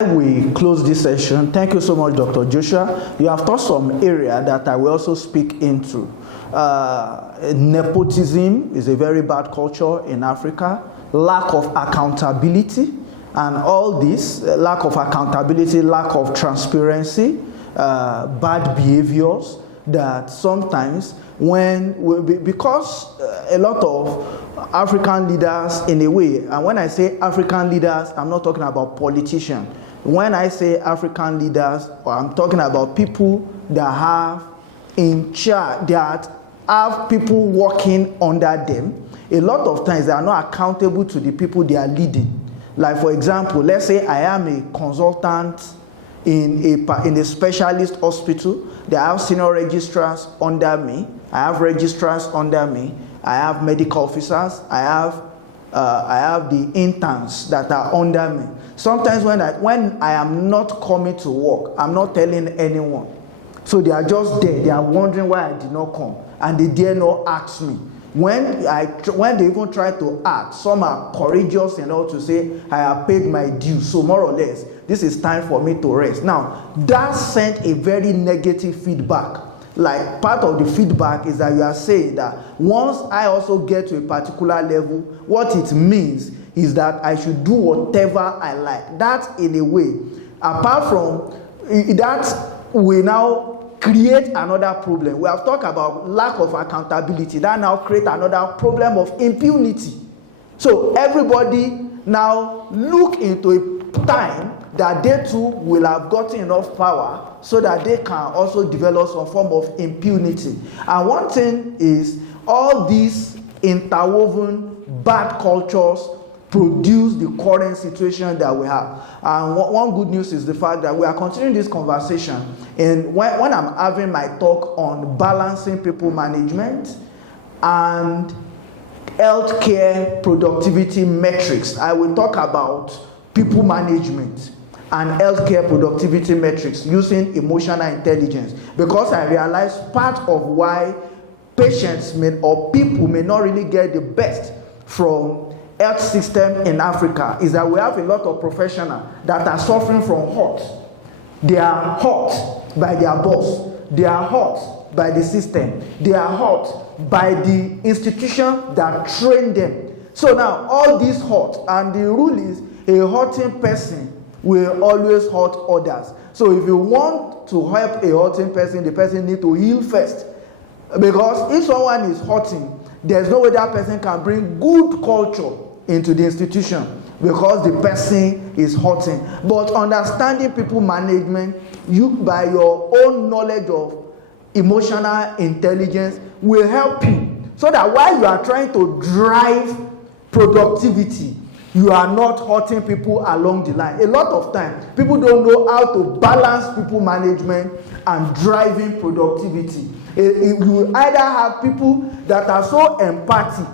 We close this session. Thank you so much, Dr. Joshua. You have touched some area that I will also speak into. Nepotism is a very bad culture in Africa. Lack of accountability, and all this lack of accountability, lack of transparency, bad behaviors that sometimes because a lot of African leaders in a way, and when I say African leaders, I'm not talking about politicians. When I say African leaders, I'm talking about people that have in charge, that have people working under them. A lot of times they are not accountable to the people they are leading. Like for example, let's say I am a consultant in a specialist hospital. They have senior registrars under me. I have registrars under me. I have medical officers. I have the interns that are under me. Sometimes when I am not coming to work, I'm not telling anyone. So they are just there. They are wondering why I did not come, and they dare not ask me. When they even try to ask, some are courageous enough to say, I have paid my dues, so more or less, this is time for me to rest. Now, that sent a very negative feedback. Like part of the feedback is that you are saying that once I also get to a particular level, what it means is that I should do whatever I like. That in a way, apart from that, we now create another problem. We have talked about lack of accountability. That now creates another problem of impunity. So everybody now look into a time that they too will have gotten enough power so that they can also develop some form of impunity. And one thing is, all these interwoven bad cultures produce the current situation that we have. And one good news is the fact that we are continuing this conversation. And when I'm having my talk on balancing people management and healthcare productivity metrics, I will talk about people management and healthcare productivity metrics using emotional intelligence, because I realize part of why patients or people may not really get the best from health system in Africa is that we have a lot of professionals that are suffering from hurt. They are hurt by their boss. They are hurt by the system. They are hurt by the institution that trained them. So now all these hurt, and the rule is a hurting person will always hurt others. So if you want to help a hurting person, the person needs to heal first. Because if someone is hurting, there's no way that person can bring good culture into the institution because the person is hurting. But understanding people management, you by your own knowledge of emotional intelligence will help you, so that while you are trying to drive productivity, you are not hurting people along the line. A lot of times, people don't know how to balance people management and driving productivity. You either have people that are so empathic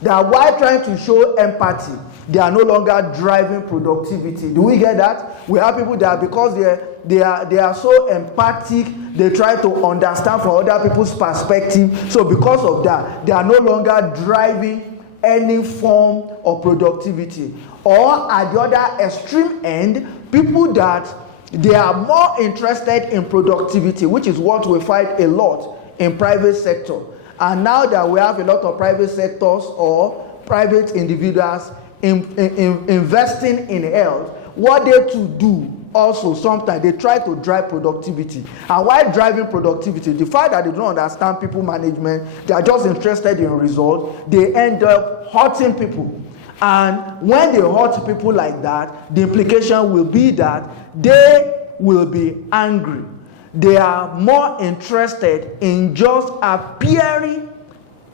that while trying to show empathy, they are no longer driving productivity. Do we get that? We have people that because they are so empathic, they try to understand from other people's perspective. So because of that, they are no longer driving any form of productivity. Or at the other extreme end, people that they are more interested in productivity, which is what we find a lot in private sector. And now that we have a lot of private sectors or private individuals investing in health, what they to do also sometimes they try to drive productivity. And while driving productivity, the fact that they don't understand people management, they are just interested in results, they end up hurting people. And when they hurt people like that, the implication will be that they will be angry. They are more interested in just appearing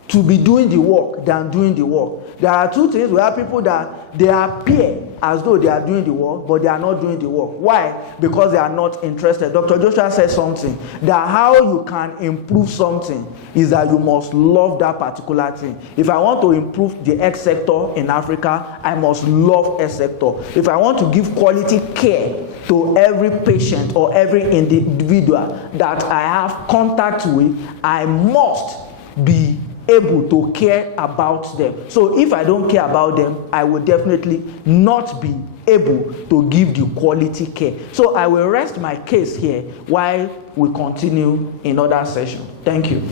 to be doing the work than doing the work. There are two things. We have people that they appear as though they are doing the work, but they are not doing the work. Why? Because they are not interested. Dr. Joshua said something, that how you can improve something is that you must love that particular thing. If I want to improve the health sector in Africa, I must love health sector. If I want to give quality care to every patient or every individual that I have contact with, I must be able to care about them. So if I don't care about them, I will definitely not be able to give the quality care. So I will rest my case here while we continue in other session. Thank you.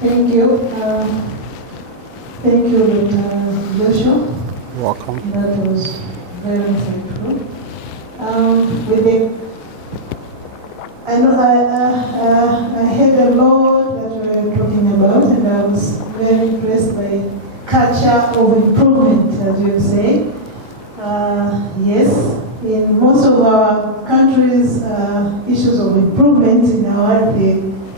Thank you. Thank you, Dr. Joshua. Welcome. That was very insightful. With the, I know I heard a lot that we were talking about, and I was very impressed by culture of improvement, as you say. Yes, in most of our countries, issues of improvement in our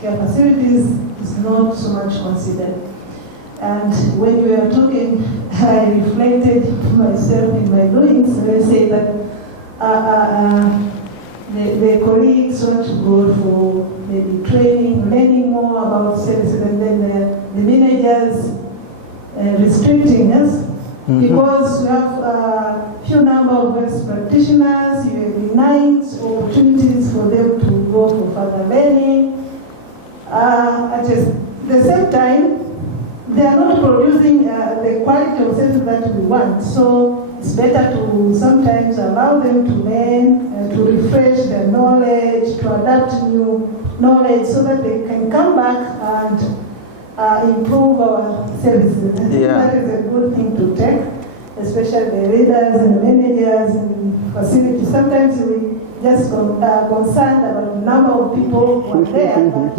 care facilities is not so much considered. And when we were talking, I reflected myself in my doings, and I say that the colleagues want to go for maybe training, learning more about services, and then the managers restricting us because we have a few number of best practitioners, you have denied opportunities for them to go for further learning. At the same time, they are not producing the quality of services that we want. So it's better to sometimes allow them to learn, to refresh their knowledge, to adapt new knowledge so that they can come back and improve our services. I think that is a good thing to take, especially the leaders and the managers in facilities. Sometimes we just are concerned about the number of people who are there, but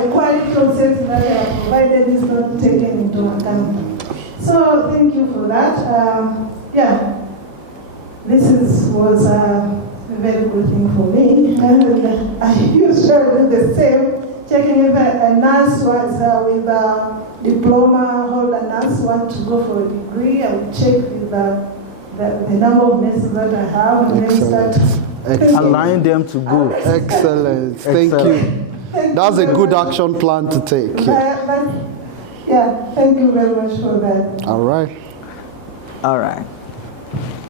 the quality of service that they are provided is not taken into account. So thank you for that. This was a very good thing for me. And I used to do the same, checking if a nurse was with a diploma holder nurse want to go for a degree. I would check with the number of nurses that I have and then start allowing them to go. Excellent. Thank you. That's a good action plan to take. Thank you very much for that. All right. All right.